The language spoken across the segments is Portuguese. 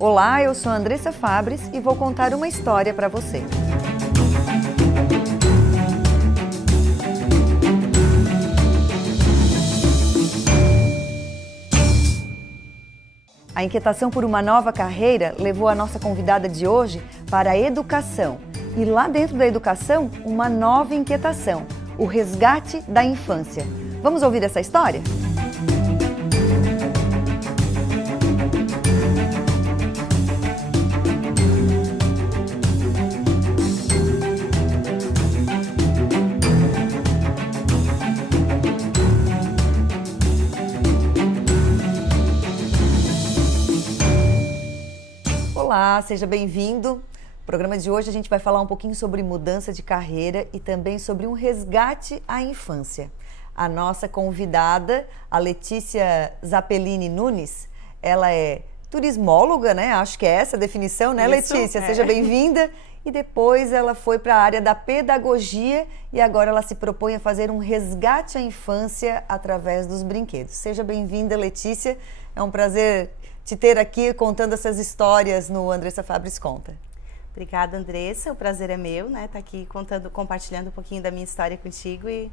Olá, eu sou a Andressa Fabris e vou contar uma história para você. A inquietação por uma nova carreira levou a nossa convidada de hoje para a educação. E lá dentro da educação, uma nova inquietação, o resgate da infância. Vamos ouvir essa história? Olá, seja bem-vindo. No programa de hoje a gente vai falar um pouquinho sobre mudança de carreira e também sobre um resgate à infância. A nossa convidada, a Letícia Zappellini Nunes, ela é turismóloga, né? Acho que é essa a definição, né, Isso, Letícia? Seja bem-vinda. E depois ela foi para a área da pedagogia e agora ela se propõe a fazer um resgate à infância através dos brinquedos. Seja bem-vinda, Letícia. É um prazer te ter aqui contando essas histórias no Andressa Fabris Conta. Obrigada, Andressa. O prazer é meu, né? Estar aqui compartilhando um pouquinho da minha história contigo e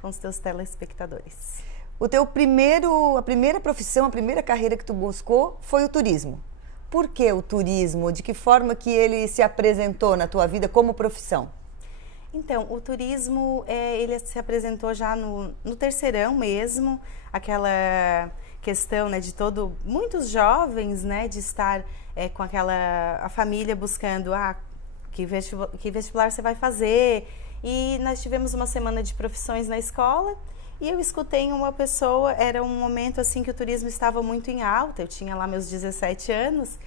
com os teus telespectadores. A primeira profissão, a primeira carreira que tu buscou foi o turismo. Por que o turismo? De que forma que ele se apresentou na tua vida como profissão? Então, o turismo, ele se apresentou já no terceirão mesmo, aquela questão, né, muitos jovens, né, de estar com a família buscando, que vestibular você vai fazer, e nós tivemos uma semana de profissões na escola, e eu escutei uma pessoa, era um momento assim que o turismo estava muito em alta, eu tinha lá meus 17 anos,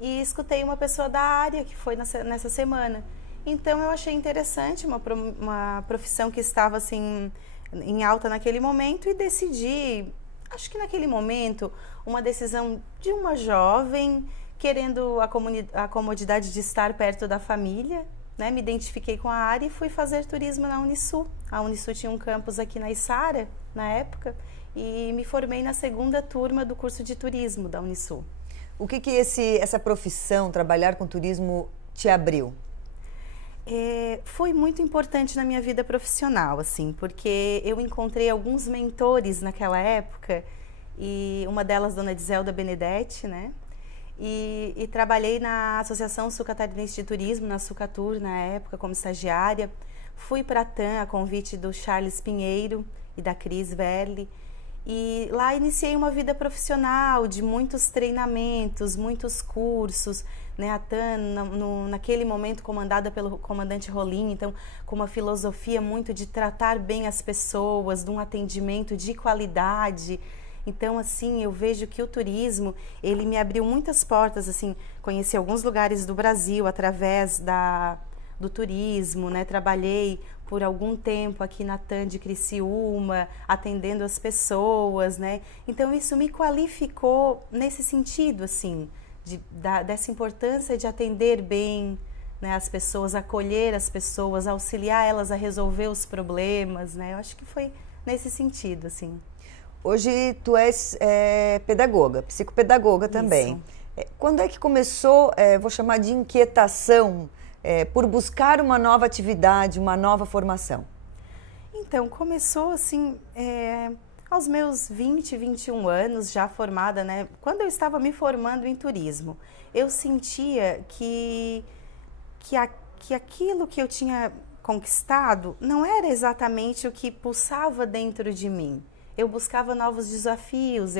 e escutei uma pessoa da área que foi nessa semana. Então eu achei interessante, uma profissão que estava assim em alta naquele momento, e decidi, acho que naquele momento, uma decisão de uma jovem querendo a comodidade de estar perto da família, né? Me identifiquei com a área e fui fazer turismo na Unisul. A Unisul tinha um campus aqui na Içara, na época, e me formei na segunda turma do curso de turismo da Unisul. O que essa profissão, trabalhar com turismo, te abriu? Foi muito importante na minha vida profissional, assim, porque eu encontrei alguns mentores naquela época, e uma delas, Dona Ediselda Benedetti, né? E trabalhei na Associação Sul-Catarinense de Turismo, na Sucatur, na época, como estagiária. Fui para a TAM a convite do Charles Pinheiro e da Cris Verli, e lá iniciei uma vida profissional de muitos treinamentos, muitos cursos, né? A TAM, naquele momento, comandada pelo comandante Rolim, então com uma filosofia muito de tratar bem as pessoas, de um atendimento de qualidade. Então, assim, eu vejo que o turismo, ele me abriu muitas portas, assim, conheci alguns lugares do Brasil através do turismo, né? Trabalhei por algum tempo aqui na TAM de Criciúma, atendendo as pessoas, né? Então, isso me qualificou nesse sentido, assim, dessa importância de atender bem, né, as pessoas, acolher as pessoas, auxiliar elas a resolver os problemas, né? Eu acho que foi nesse sentido, assim. Hoje tu és pedagoga, psicopedagoga também. Isso. Quando é que começou, vou chamar de inquietação, por buscar uma nova atividade, uma nova formação? Então, começou assim, aos meus 20, 21 anos, já formada, né? Quando eu estava me formando em turismo, eu sentia que aquilo que eu tinha conquistado não era exatamente o que pulsava dentro de mim. Eu buscava novos desafios,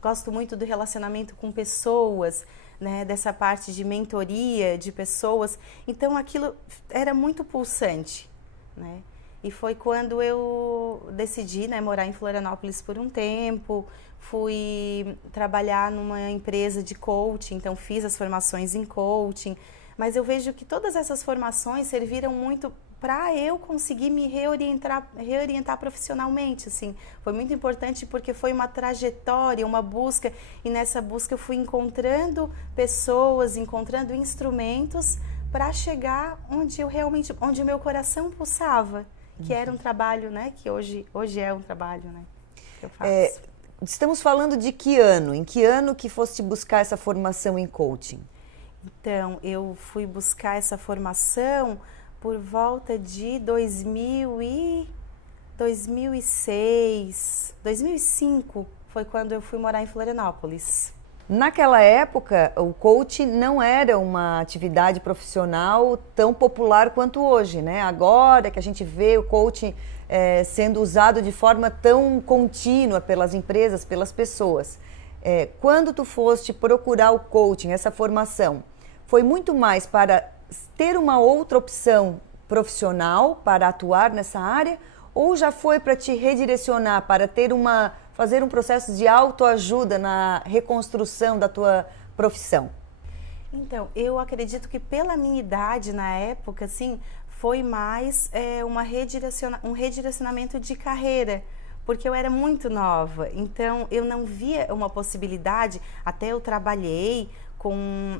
gosto muito do relacionamento com pessoas, né, dessa parte de mentoria de pessoas, então aquilo era muito pulsante, né? E foi quando eu decidi, né, morar em Florianópolis por um tempo, fui trabalhar numa empresa de coaching, então fiz as formações em coaching, mas eu vejo que todas essas formações serviram muito para eu conseguir me reorientar profissionalmente, assim. Foi muito importante porque foi uma trajetória, uma busca, e nessa busca eu fui encontrando pessoas, encontrando instrumentos para chegar onde o meu coração pulsava, que era um trabalho, né, que hoje é um trabalho, né, que eu faço. estamos falando de que ano? Em que ano que foste buscar essa formação em coaching? Então, eu fui buscar essa formação por volta de 2006, 2005, foi quando eu fui morar em Florianópolis. Naquela época, o coaching não era uma atividade profissional tão popular quanto hoje, né? Agora que a gente vê o coaching sendo usado de forma tão contínua pelas empresas, pelas pessoas. Quando tu foste procurar o coaching, essa formação, foi muito mais para ter uma outra opção profissional para atuar nessa área, ou já foi para te redirecionar, para fazer um processo de autoajuda na reconstrução da tua profissão? Então, eu acredito que pela minha idade na época, assim, foi mais um redirecionamento de carreira, porque eu era muito nova, então eu não via uma possibilidade, até eu trabalhei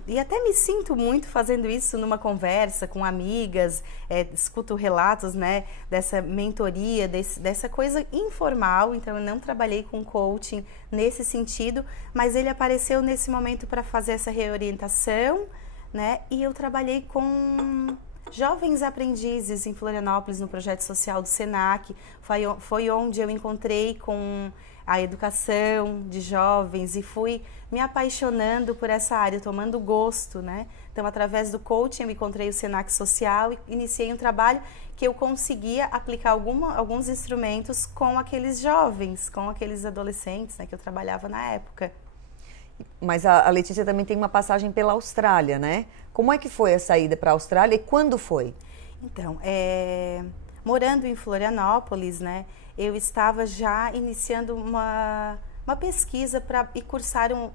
e até me sinto muito fazendo isso numa conversa com amigas, escuto relatos, né, dessa mentoria, dessa coisa informal. Então eu não trabalhei com coaching nesse sentido, mas ele apareceu nesse momento para fazer essa reorientação, né, e eu trabalhei com jovens aprendizes em Florianópolis no projeto social do Senac. Foi onde eu encontrei com a educação de jovens e fui me apaixonando por essa área, tomando gosto, né? Então, através do coaching, eu encontrei o Senac Social e iniciei um trabalho que eu conseguia aplicar alguns instrumentos com aqueles jovens, com aqueles adolescentes, né, que eu trabalhava na época. Mas a Letícia também tem uma passagem pela Austrália, né? Como é que foi a saída para a Austrália e quando foi? Então, morando em Florianópolis, né, eu estava já iniciando uma pesquisa para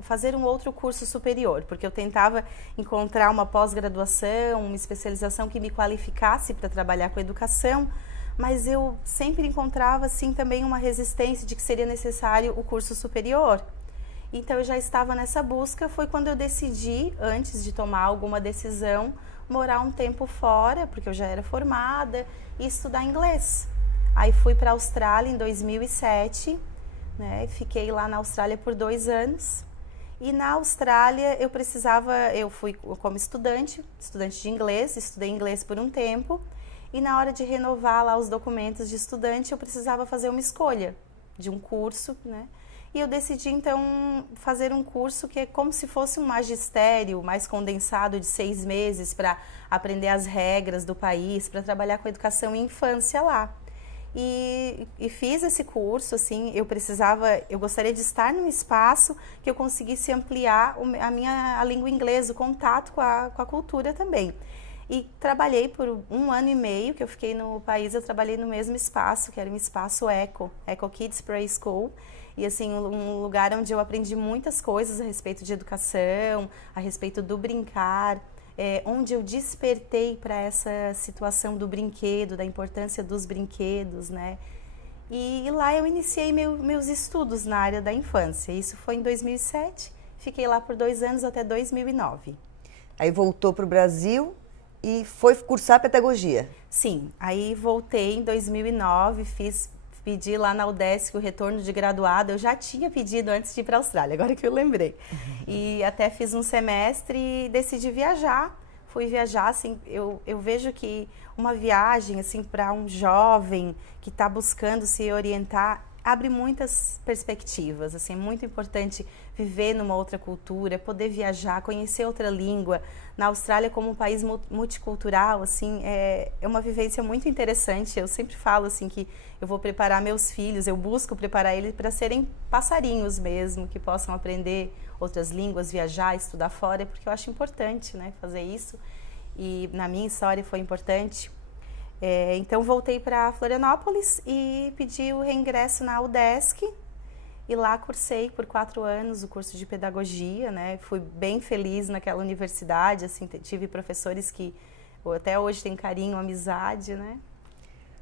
fazer um outro curso superior, porque eu tentava encontrar uma pós-graduação, uma especialização que me qualificasse para trabalhar com educação, mas eu sempre encontrava assim também uma resistência de que seria necessário o curso superior. Então eu já estava nessa busca, foi quando eu decidi, antes de tomar alguma decisão, morar um tempo fora, porque eu já era formada, e estudar inglês. Aí fui para a Austrália em 2007, né? Fiquei lá na Austrália por 2 anos. E na Austrália eu fui como estudante de inglês, estudei inglês por um tempo. E na hora de renovar lá os documentos de estudante, eu precisava fazer uma escolha de um curso, né? E eu decidi, então, fazer um curso que é como se fosse um magistério mais condensado de 6 meses para aprender as regras do país, para trabalhar com educação e infância lá. E fiz esse curso, assim, eu gostaria de estar num espaço que eu conseguisse ampliar a língua inglesa, o contato com a cultura também. E trabalhei por 1 ano e meio que eu fiquei no país, eu trabalhei no mesmo espaço, que era um espaço Eco Kids Preschool. E assim, um lugar onde eu aprendi muitas coisas a respeito de educação, a respeito do brincar, onde eu despertei para essa situação do brinquedo, da importância dos brinquedos, né? E lá eu iniciei meus estudos na área da infância. Isso foi em 2007, fiquei lá por 2 anos até 2009. Aí voltou para o Brasil e foi cursar pedagogia. Sim, aí voltei em 2009, pedi lá na UDESC o retorno de graduada. Eu já tinha pedido antes de ir para a Austrália, agora que eu lembrei. E até fiz um semestre e decidi viajar. Fui viajar, assim, eu vejo que uma viagem assim, para um jovem que está buscando se orientar abre muitas perspectivas. Assim, é muito importante viver numa outra cultura, poder viajar, conhecer outra língua. Na Austrália, como um país multicultural, assim, é uma vivência muito interessante. Eu sempre falo assim que eu vou preparar meus filhos, eu busco preparar eles para serem passarinhos mesmo, que possam aprender outras línguas, viajar, estudar fora, porque eu acho importante, né, fazer isso. E na minha história foi importante. Então voltei para Florianópolis e pedi o reingresso na UDESC e lá cursei por 4 anos o curso de pedagogia, né? Fui bem feliz naquela universidade, assim, tive professores que até hoje tenho carinho, amizade, né?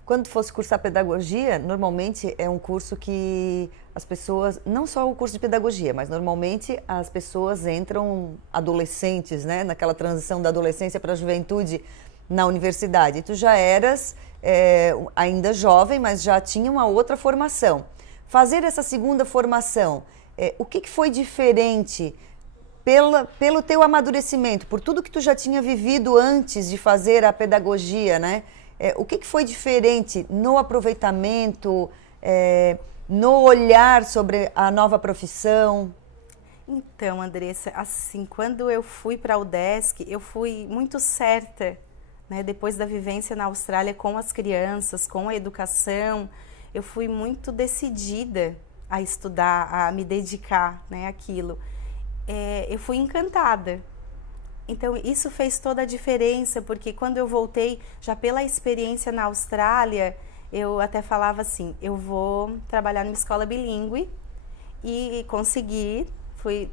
Quando fosse cursar pedagogia, normalmente é um curso que as pessoas, não só o curso de pedagogia, mas normalmente as pessoas entram adolescentes, né? Naquela transição da adolescência para a juventude na universidade. Tu já eras ainda jovem, mas já tinha uma outra formação. fazer essa segunda formação, o que foi diferente pelo teu amadurecimento, por tudo que tu já tinha vivido antes de fazer a pedagogia, né? O que foi diferente no aproveitamento, no olhar sobre a nova profissão? Então, Andressa, assim, quando eu fui para a UDESC, eu fui muito certa, né? Depois da vivência na Austrália com as crianças, com a educação, eu fui muito decidida a estudar, a me dedicar, né, àquilo. Eu fui encantada. Então, isso fez toda a diferença, porque quando eu voltei, já pela experiência na Austrália, eu até falava assim, eu vou trabalhar numa escola bilíngue, e consegui.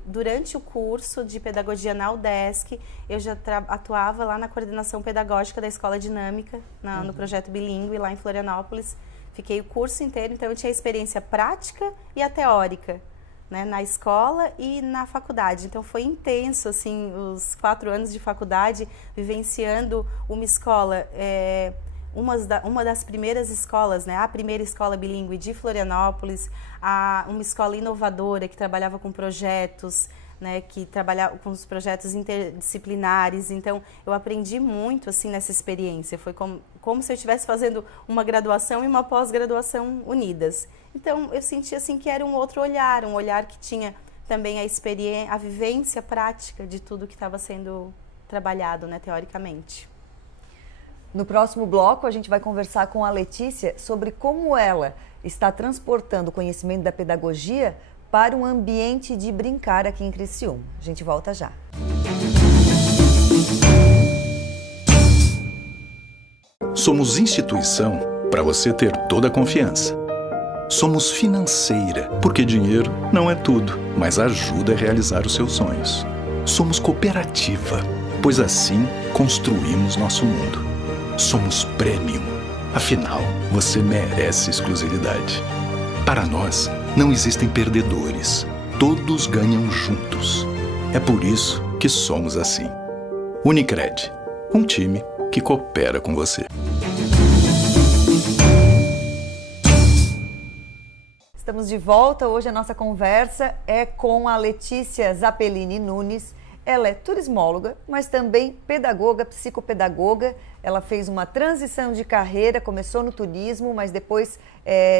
Durante o curso de pedagogia na UDESC, eu já atuava lá na coordenação pedagógica da Escola Dinâmica, no projeto bilíngue lá em Florianópolis. Fiquei o curso inteiro, então eu tinha a experiência prática e a teórica, né, na escola e na faculdade. Então foi intenso, assim, os 4 anos de faculdade, vivenciando uma escola, uma das primeiras escolas, né, a primeira escola bilíngue de Florianópolis, uma escola inovadora que trabalhava com projetos, né, que trabalhava com os projetos interdisciplinares. Então eu aprendi muito assim nessa experiência. Foi como se eu estivesse fazendo uma graduação e uma pós-graduação unidas. Então eu senti assim que era um outro olhar, um olhar que tinha também a experiência, a vivência prática de tudo que estava sendo trabalhado, né, teoricamente. No próximo bloco, a gente vai conversar com a Letícia sobre como ela está transportando o conhecimento da pedagogia para um ambiente de brincar aqui em Criciúma. A gente volta já. Somos instituição para você ter toda a confiança. Somos financeira, porque dinheiro não é tudo, mas ajuda a realizar os seus sonhos. Somos cooperativa, pois assim construímos nosso mundo. Somos premium, afinal, você merece exclusividade. Para nós, não existem perdedores, todos ganham juntos. É por isso que somos assim. Unicred, um time que coopera com você. Estamos de volta. Hoje a nossa conversa é com a Letícia Zappellini Nunes. Ela é turismóloga, mas também pedagoga, psicopedagoga. Ela fez uma transição de carreira, começou no turismo, mas depois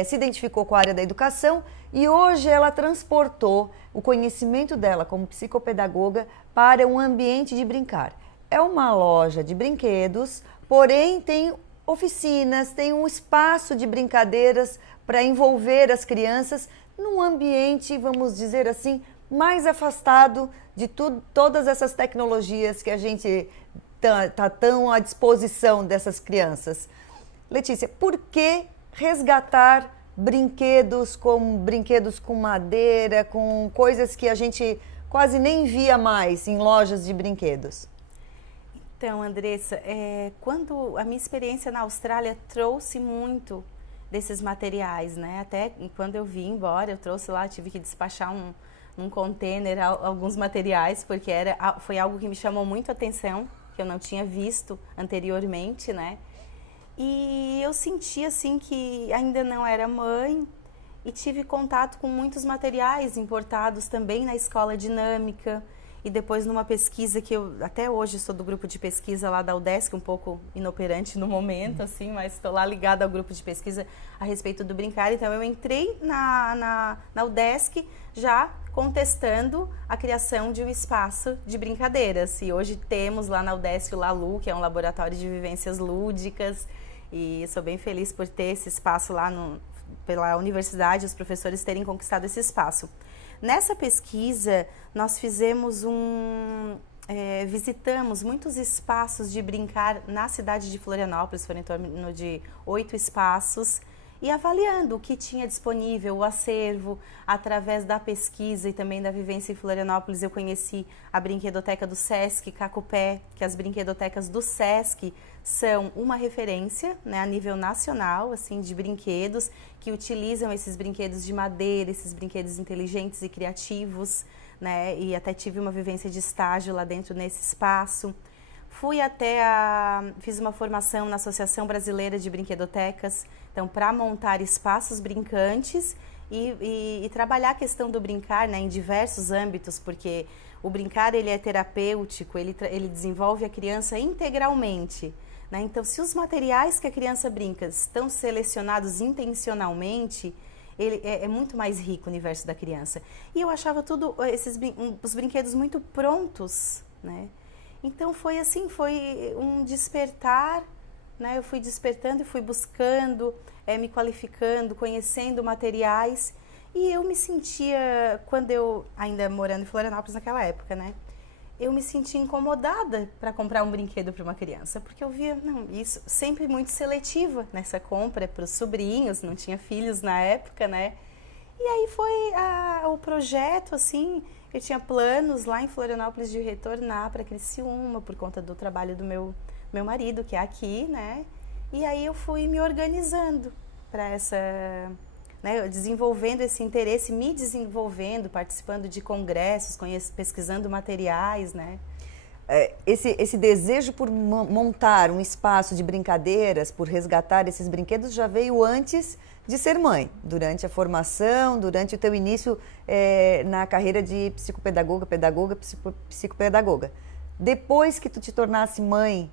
se identificou com a área da educação e hoje ela transportou o conhecimento dela como psicopedagoga para um ambiente de brincar. É uma loja de brinquedos, porém tem oficinas, tem um espaço de brincadeiras para envolver as crianças num ambiente, vamos dizer assim, mais afastado de todas essas tecnologias que a gente está tão à disposição dessas crianças. Letícia, por que resgatar brinquedos com madeira, com coisas que a gente quase nem via mais em lojas de brinquedos? Então, Andressa, quando a minha experiência na Austrália trouxe muito desses materiais, né? Até quando eu vim embora, eu trouxe lá, tive que despachar num container alguns materiais, porque foi algo que me chamou muito a atenção, que eu não tinha visto anteriormente, né? E eu senti assim que ainda não era mãe e tive contato com muitos materiais importados também na Escola Dinâmica e depois numa pesquisa que eu até hoje sou do grupo de pesquisa lá da UDESC, um pouco inoperante no momento, assim, mas estou lá ligada ao grupo de pesquisa a respeito do brincar. Então eu entrei na UDESC já contestando a criação de um espaço de brincadeiras. E hoje temos lá na UDESC o LALU, que é um laboratório de vivências lúdicas, e sou bem feliz por ter esse espaço lá pela universidade, os professores terem conquistado esse espaço. Nessa pesquisa, nós fizemos visitamos muitos espaços de brincar na cidade de Florianópolis, foram em torno de 8 espaços, e avaliando o que tinha disponível, o acervo. Através da pesquisa e também da vivência em Florianópolis, eu conheci a brinquedoteca do Sesc Cacupé, que as brinquedotecas do Sesc são uma referência, né, a nível nacional, assim, de brinquedos, que utilizam esses brinquedos de madeira, esses brinquedos inteligentes e criativos, né, e até tive uma vivência de estágio lá dentro nesse espaço. Fiz uma formação na Associação Brasileira de Brinquedotecas, então para montar espaços brincantes e trabalhar a questão do brincar, né, em diversos âmbitos, porque o brincar ele é terapêutico, ele desenvolve a criança integralmente. Né? Então, se os materiais que a criança brinca estão selecionados intencionalmente, é muito mais rico o universo da criança. E eu achava os brinquedos muito prontos, né? Então foi assim, foi um despertar, né? Eu fui despertando e fui buscando, me qualificando, conhecendo materiais. E eu me sentia, quando eu, ainda morando em Florianópolis naquela época, né? Eu me sentia incomodada para comprar um brinquedo para uma criança, porque eu via, isso sempre muito seletiva nessa compra para os sobrinhos, não tinha filhos na época, né? E aí foi o projeto, assim, eu tinha planos lá em Florianópolis de retornar para Criciúma, por conta do trabalho do meu marido, que é aqui, né? E aí eu fui me organizando para né, desenvolvendo esse interesse, me desenvolvendo, participando de congressos, pesquisando materiais, né? Esse desejo por montar um espaço de brincadeiras, por resgatar esses brinquedos, já veio antes de ser mãe, durante a formação, durante o teu início na carreira de psicopedagoga, psicopedagoga. Depois que tu te tornasse mãe,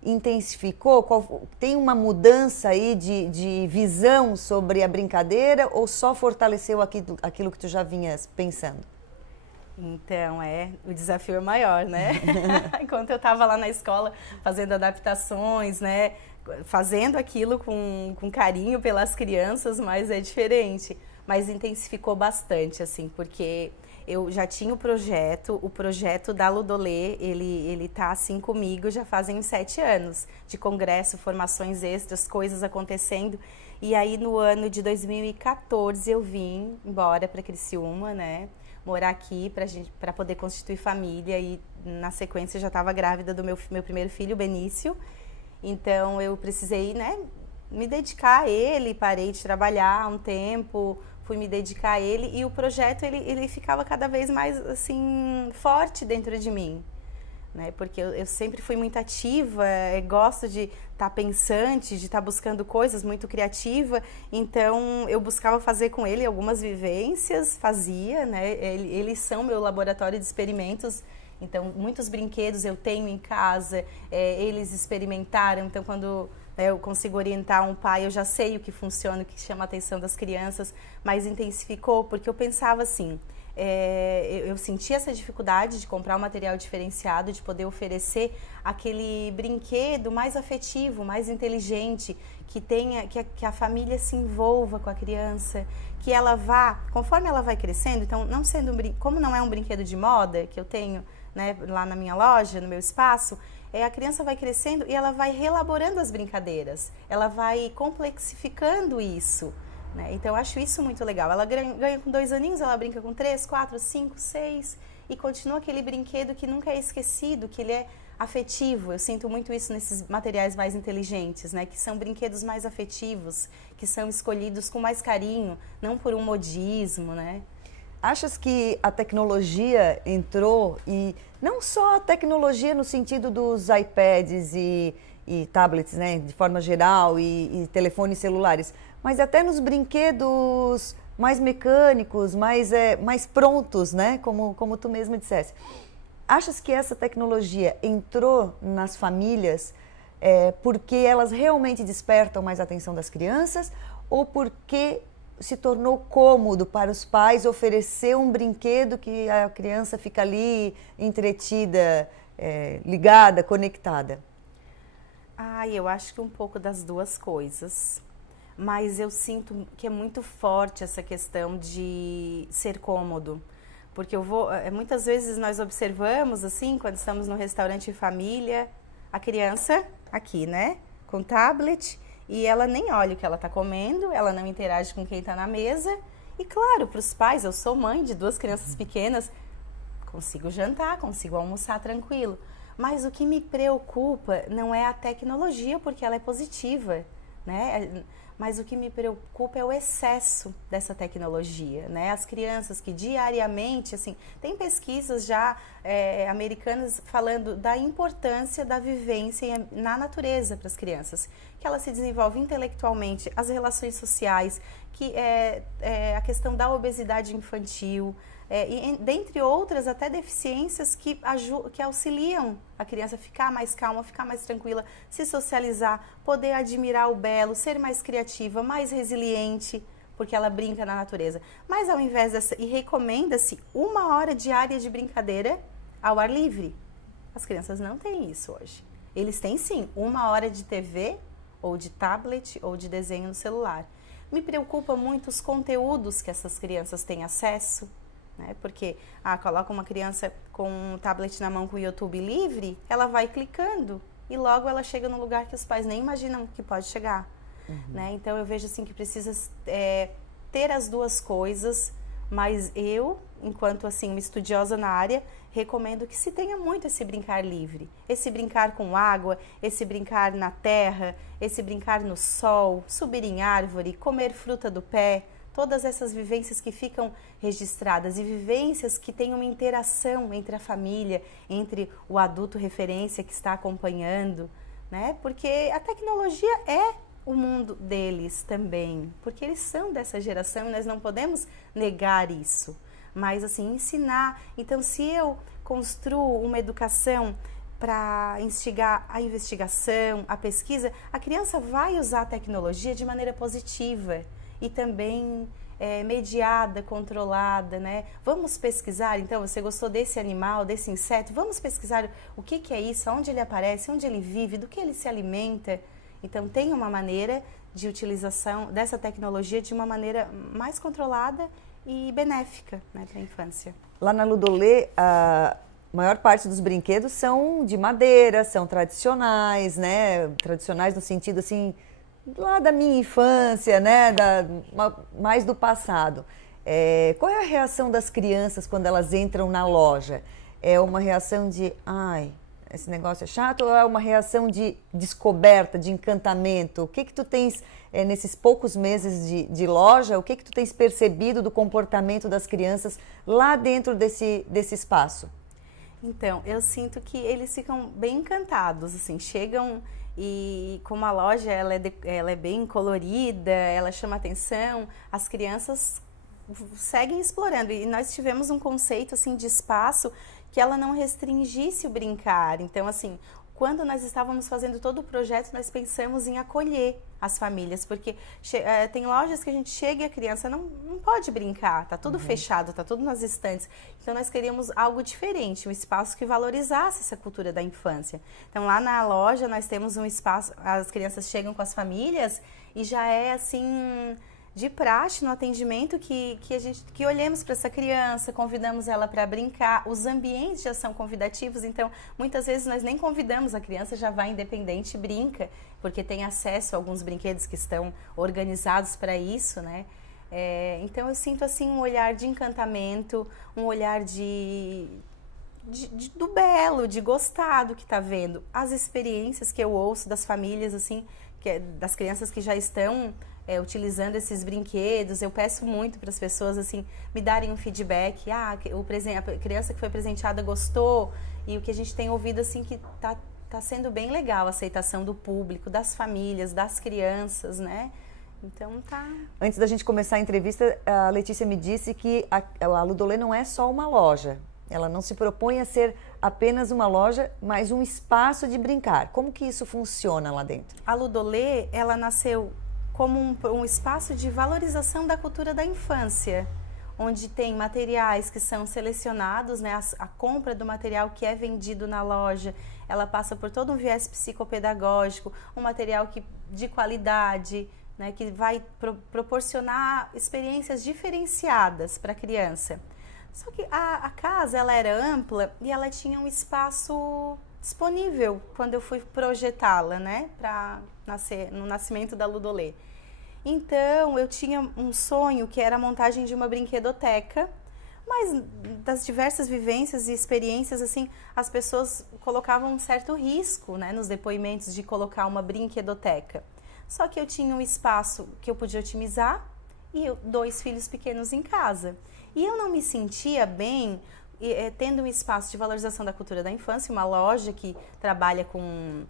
intensificou? Tem uma mudança aí de visão sobre a brincadeira ou só fortaleceu aquilo que tu já vinhas pensando? Então, o desafio é maior, né? Enquanto eu estava lá na escola fazendo adaptações, né? Fazendo aquilo com carinho pelas crianças, mas é diferente. Mas intensificou bastante, assim, porque eu já tinha o projeto da Ludolê, ele tá assim comigo já fazem 7 anos, de congresso, formações extras, coisas acontecendo. E aí no ano de 2014 eu vim embora para Criciúma, né? Morar aqui para poder constituir família e na sequência já estava grávida do meu primeiro filho, Benício. Então eu precisei, né, me dedicar a ele, parei de trabalhar um tempo, fui me dedicar a ele e o projeto ele ficava cada vez mais assim forte dentro de mim, né? Porque eu sempre fui muito ativa, gosto de estar pensante, de estar buscando coisas, muito criativa, então eu buscava fazer com ele algumas vivências, fazia, né? Eles são meu laboratório de experimentos. Então, muitos brinquedos eu tenho em casa, eles experimentaram, então quando eu consigo orientar um pai, eu já sei o que funciona, o que chama a atenção das crianças, mas intensificou, porque eu pensava assim, eu sentia essa dificuldade de comprar um material diferenciado, de poder oferecer aquele brinquedo mais afetivo, mais inteligente, que a família se envolva com a criança, que ela vá, conforme ela vai crescendo, então como não é um brinquedo de moda que eu tenho, né, lá na minha loja, no meu espaço, a criança vai crescendo e ela vai reelaborando as brincadeiras, ela vai complexificando isso, né? Então eu acho isso muito legal. Ela ganha com 2 aninhos, ela brinca com 3, 4, 5, 6 e continua aquele brinquedo que nunca é esquecido, que ele é afetivo. Eu sinto muito isso nesses materiais mais inteligentes, né? Que são brinquedos mais afetivos, que são escolhidos com mais carinho, não por um modismo, né? Achas que a tecnologia entrou, e não só a tecnologia no sentido dos iPads e tablets, né, de forma geral, e telefones celulares, mas até nos brinquedos mais mecânicos, mais prontos, né, como tu mesma dissesse. Achas que essa tecnologia entrou nas famílias porque elas realmente despertam mais a atenção das crianças ou porque se tornou cômodo para os pais oferecer um brinquedo que a criança fica ali entretida, ligada, conectada? Eu acho que um pouco das duas coisas, mas eu sinto que é muito forte essa questão de ser cômodo, porque muitas vezes nós observamos assim, quando estamos no restaurante em família, a criança aqui, né, com tablet, e ela nem olha o que ela está comendo, ela não interage com quem está na mesa. E claro, para os pais, eu sou mãe de 2 crianças pequenas, consigo jantar, consigo almoçar tranquilo. Mas o que me preocupa não é a tecnologia, porque ela é positiva, né? mas o que me preocupa é o excesso dessa tecnologia, né? As crianças que diariamente, assim, tem pesquisas já americanas falando da importância da vivência na natureza para as crianças, que ela se desenvolve intelectualmente, as relações sociais, que a questão da obesidade infantil, e, dentre outras até deficiências que auxiliam a criança a ficar mais calma, ficar mais tranquila, se socializar, poder admirar o belo, ser mais criativa, mais resiliente, porque ela brinca na natureza. Mas ao invés dessa, e recomenda-se 1 hora diária de brincadeira ao ar livre. As crianças não têm isso hoje. Eles têm sim 1 hora de TV, ou de tablet, ou de desenho no celular. Me preocupa muito os conteúdos que essas crianças têm acesso, né? Porque coloca uma criança com um tablet na mão com o YouTube livre, ela vai clicando e logo ela chega num lugar que os pais nem imaginam que pode chegar. Né? Então eu vejo assim que precisa ter as duas coisas, mas eu, enquanto assim uma estudiosa na área, recomendo que se tenha muito esse brincar livre, esse brincar com água, esse brincar na terra, esse brincar no sol, subir em árvore, comer fruta do pé, todas essas vivências que ficam registradas e vivências que têm uma interação entre a família, entre o adulto referência que está acompanhando, né? Porque a tecnologia é o mundo deles também, porque eles são dessa geração e nós não podemos negar isso. Mas assim, ensinar. Então, se eu construo uma educação para instigar a investigação, a pesquisa, a criança vai usar a tecnologia de maneira positiva e também mediada, controlada, né? Vamos pesquisar, então, você gostou desse animal, desse inseto? Vamos pesquisar o que é isso, onde ele aparece, onde ele vive, do que ele se alimenta. Então, tem uma maneira de utilização dessa tecnologia de uma maneira mais controlada e benéfica, né, para a infância. Lá na Ludolê, a maior parte dos brinquedos são de madeira, são tradicionais, né? Tradicionais no sentido, assim, lá da minha infância, né? Mais do passado. Qual é a reação das crianças quando elas entram na loja? É uma reação de, ai, esse negócio é chato, ou é uma reação de descoberta, de encantamento? O que tu tens, nesses poucos meses de loja, o que tu tens percebido do comportamento das crianças lá dentro desse espaço? Então, eu sinto que eles ficam bem encantados, assim, chegam e como a loja ela é bem colorida, ela chama atenção, as crianças seguem explorando. E nós tivemos um conceito assim de espaço que ela não restringisse o brincar. Então, assim, quando nós estávamos fazendo todo o projeto, nós pensamos em acolher as famílias, porque tem lojas que a gente chega e a criança não pode brincar, tá tudo fechado, tá tudo nas estantes. Então, nós queríamos algo diferente, um espaço que valorizasse essa cultura da infância. Então, lá na loja, nós temos um espaço, as crianças chegam com as famílias e já é assim de praxe no atendimento que olhemos para essa criança, convidamos ela para brincar, os ambientes já são convidativos, então muitas vezes nós nem convidamos, a criança já vai independente e brinca, porque tem acesso a alguns brinquedos que estão organizados para isso, né? Então eu sinto assim um olhar de encantamento, um olhar do belo, de gostar do que está vendo, as experiências que eu ouço das famílias, assim, das crianças que já estão utilizando esses brinquedos. Eu peço muito para as pessoas assim me darem um feedback, a criança que foi presenteada gostou, e o que a gente tem ouvido assim que tá sendo bem legal a aceitação do público, das famílias, das crianças, né? Então tá. Antes da gente começar a entrevista, a Letícia me disse que a Ludolê não é só uma loja. Ela não se propõe a ser apenas uma loja, mas um espaço de brincar. Como que isso funciona lá dentro? A Ludolê, ela nasceu como um espaço de valorização da cultura da infância, onde tem materiais que são selecionados, né? A compra do material que é vendido na loja, ela passa por todo um viés psicopedagógico, um material de qualidade, né? Que vai proporcionar experiências diferenciadas para a criança. Só que a casa ela era ampla e ela tinha um espaço disponível quando eu fui projetá-la, né? No nascimento da Ludolê. Então, eu tinha um sonho que era a montagem de uma brinquedoteca, mas das diversas vivências e experiências, assim, as pessoas colocavam um certo risco, né, nos depoimentos de colocar uma brinquedoteca. Só que eu tinha um espaço que eu podia otimizar e 2 filhos pequenos em casa. E eu não me sentia bem tendo um espaço de valorização da cultura da infância, uma loja que trabalha com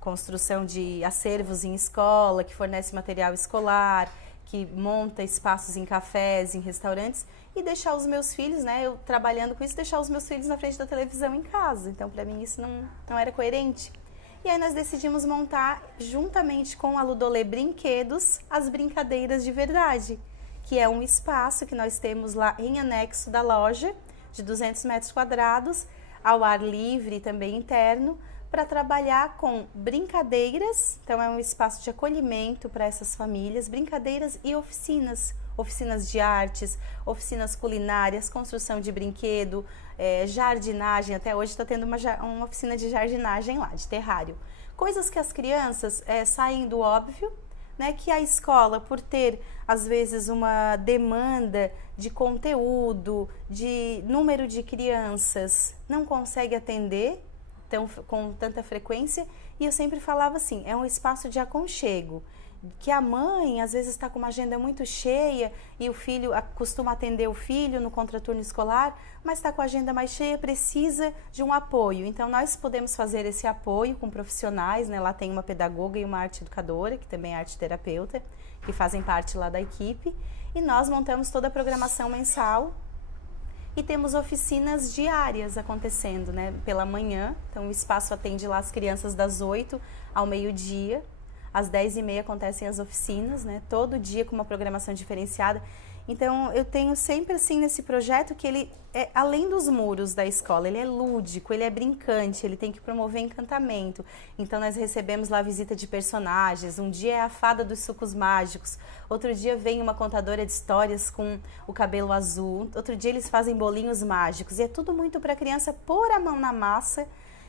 construção de acervos em escola, que fornece material escolar, que monta espaços em cafés, em restaurantes, e deixar os meus filhos, né, eu trabalhando com isso, deixar os meus filhos na frente da televisão em casa. Então, para mim, isso não era coerente. E aí nós decidimos montar, juntamente com a Ludolê Brinquedos, as Brincadeiras de Verdade, que é um espaço que nós temos lá em anexo da loja, de 200 metros quadrados, ao ar livre e também interno, para trabalhar com brincadeiras. Então é um espaço de acolhimento para essas famílias, brincadeiras e oficinas, oficinas de artes, oficinas culinárias, construção de brinquedo, jardinagem. Até hoje está tendo uma oficina de jardinagem lá, de terrário. Coisas que as crianças saem do óbvio, né, que a escola, por ter às vezes uma demanda de conteúdo, de número de crianças, não consegue atender com tanta frequência. E eu sempre falava assim, é um espaço de aconchego, que a mãe às vezes está com uma agenda muito cheia e o filho costuma atender o filho no contraturno escolar, mas está com a agenda mais cheia, precisa de um apoio. Então nós podemos fazer esse apoio com profissionais, né? Lá tem uma pedagoga e uma arte educadora, que também é arte terapeuta, que fazem parte lá da equipe, e nós montamos toda a programação mensal e temos oficinas diárias acontecendo, né, pela manhã. Então o espaço atende lá as crianças das 8 ao meio-dia. Às 10h30 acontecem as oficinas, né? Todo dia com uma programação diferenciada. Então, eu tenho sempre assim nesse projeto que ele é além dos muros da escola, ele é lúdico, ele é brincante, ele tem que promover encantamento. Então, nós recebemos lá a visita de personagens. Um dia é a fada dos sucos mágicos, outro dia vem uma contadora de histórias com o cabelo azul, outro dia eles fazem bolinhos mágicos. E é tudo muito para a criança pôr a mão na massa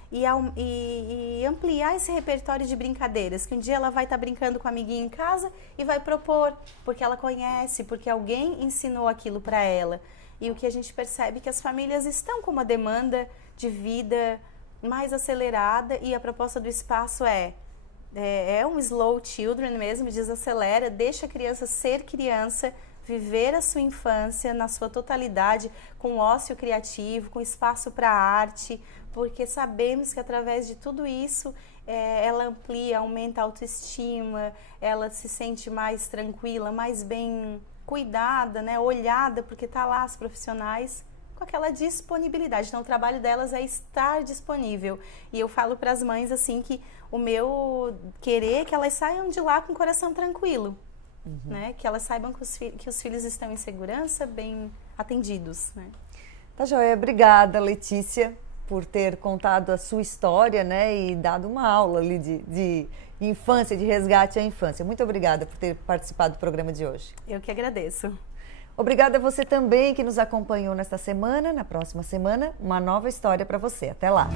e ampliar esse repertório de brincadeiras, que um dia ela vai estar brincando com a amiguinha em casa e vai propor, porque ela conhece, porque alguém ensinou aquilo para ela. E o que a gente percebe é que as famílias estão com uma demanda de vida mais acelerada, e a proposta do espaço é um slow children mesmo, desacelera, deixa a criança ser criança, viver a sua infância na sua totalidade, com ócio criativo, com espaço para arte, porque sabemos que através de tudo isso ela amplia, aumenta a autoestima, ela se sente mais tranquila, mais bem cuidada, né, olhada, porque está lá as profissionais com aquela disponibilidade. Então o trabalho delas é estar disponível. E eu falo para as mães assim que o meu querer é que elas saiam de lá com o coração tranquilo. Né? Que elas saibam que os filhos estão em segurança, bem atendidos. Né? Tá joia, obrigada, Letícia, por ter contado a sua história, né, e dado uma aula ali de infância, de resgate à infância. Muito obrigada por ter participado do programa de hoje. Eu que agradeço. Obrigada a você também que nos acompanhou nesta semana. Na próxima semana, uma nova história para você. Até lá!